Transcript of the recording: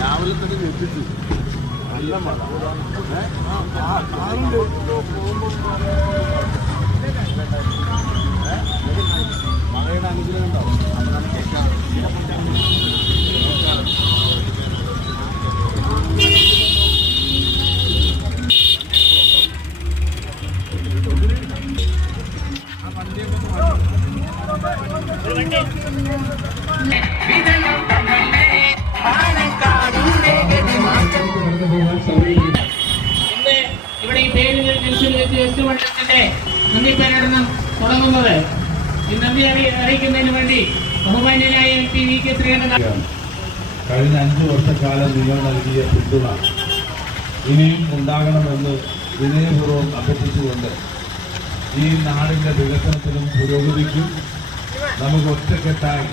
രാവിലെ തന്നെ എത്തിച്ചു നല്ല മഴ മഴയുടെ അനുഗ്രഹം ഉണ്ടാവും. ഇന്ന് ഇവിടെ ഈ പേരുകൾ ജംഗ്ഷനിൽ വെച്ച് 8 മണ്ഡലത്തിന്റെ നന്ദി പ്രകടനം തുടങ്ങുന്നത്. ഈ നന്ദി അറിയിക്കുന്നതിന് വേണ്ടി ബഹുമാന്യനായ VK ശ്രീകണ്ഠൻ കഴിഞ്ഞ 5 വർഷക്കാലം നിങ്ങൾ നൽകിയ പിന്തുണ ഇനിയും ഉണ്ടാകണമെന്ന് വിനയപൂർവ്വം അഭ്യർത്ഥിച്ചുകൊണ്ട് ഈ നാടിന്റെ വികസനത്തിനും പുരോഗതിക്കും നമുക്ക് ഒറ്റക്കെട്ടായി